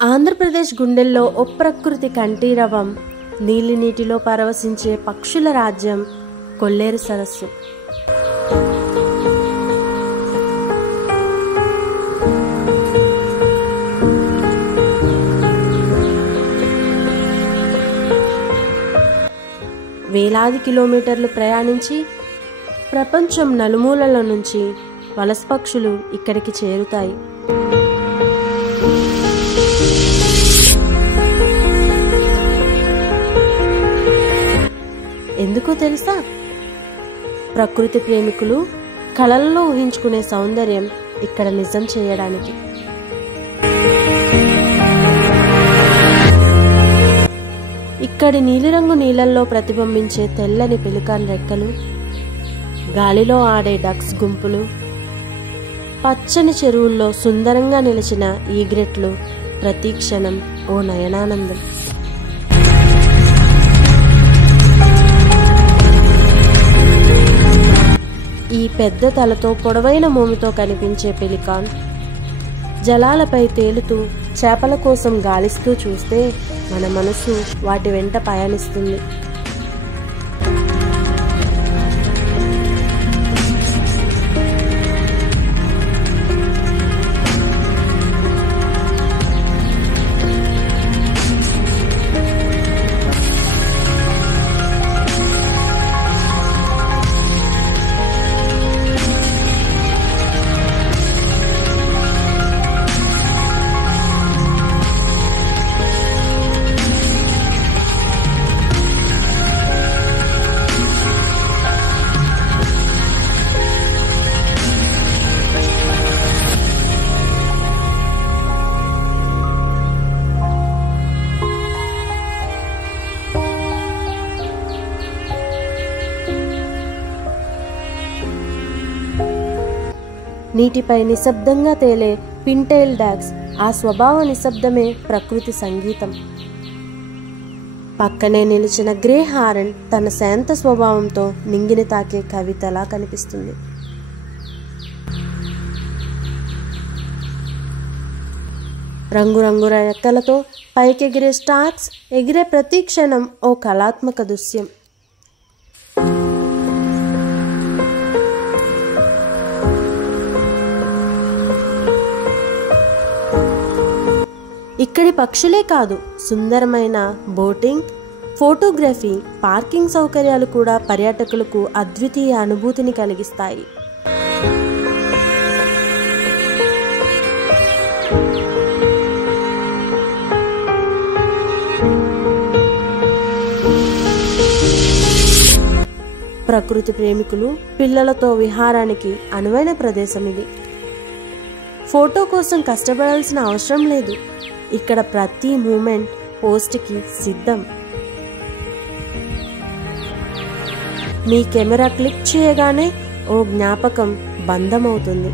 ఆంధ్రప్రదేశ్ గుండెల్లో ఓ ప్రకృతి కంఠీరవం, నీలి నీటిలో పరవశించే పక్షుల రాజ్యం కొల్లేరు సరస్సు. వేలాది కిలోమీటర్లు ప్రయాణించి ప్రపంచం నలుమూలల నుంచి వలస పక్షులు ఇక్కడికి చేరుతాయి. ఎందుకో తెలుసా? ప్రకృతి ప్రేమికులు కలల్లో ఊహించుకునే సౌందర్యం ఇక్కడ నిజం చేయడానికి. ఇక్కడి నీలిరంగు నీళ్ళల్లో ప్రతిబింబించే తెల్లని పెలికాన్ రెక్కలు, గాలిలో ఆడే డక్స్ గుంపులు, పచ్చని చెరువుల్లో సుందరంగా నిలిచిన ఈగ్రెట్లు ప్రతి క్షణం ఓ నయనానందం. ఈ పెద్ద తలతో పొడవైన మోముతో కనిపించే పెలికాన్ జలాలపై తేలుతూ చేపల కోసం గాలిస్తూ చూస్తే మన మనసు వాటి వెంట పయనిస్తుంది. నీటిపై నిశ్శబ్దంగా తేలే పింటైల్ డాగ్స్, ఆ స్వభావ నిశ్శబ్దమే ప్రకృతి సంగీతం. పక్కనే నిలిచిన గ్రే హారన్ తన శాంత స్వభావంతో నింగిని తాకే కవితలా కనిపిస్తుంది. రంగురంగుల రెక్కలతో పైకెగిరే స్టార్క్స్ ఎగిరే ప్రతి క్షణం ఓ కళాత్మక దృశ్యం. ఇక్కడి పక్షులే కాదు, సుందరమైన బోటింగ్, ఫోటోగ్రఫీ, పార్కింగ్ సౌకర్యాలు కూడా పర్యాటకులకు అద్వితీయ అనుభూతిని కలిగిస్తాయి. ప్రకృతి ప్రేమికులు పిల్లలతో విహారానికి అనువైన ప్రదేశం ఇది. ఫోటో కోసం కష్టపడాల్సిన అవసరం లేదు. ఇక్కడ ప్రతి మూమెంట్ పోస్ట్కి సిద్ధం. మీ కెమెరా క్లిక్ చేయగానే ఓ జ్ఞాపకం బంధమవుతుంది.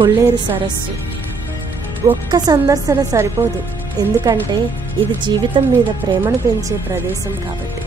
కొల్లేరు సరస్సు ఒక్క సందర్శన సరిపోదు, ఎందుకంటే ఇది జీవితం మీద ప్రేమను పెంచే ప్రదేశం కాబట్టి.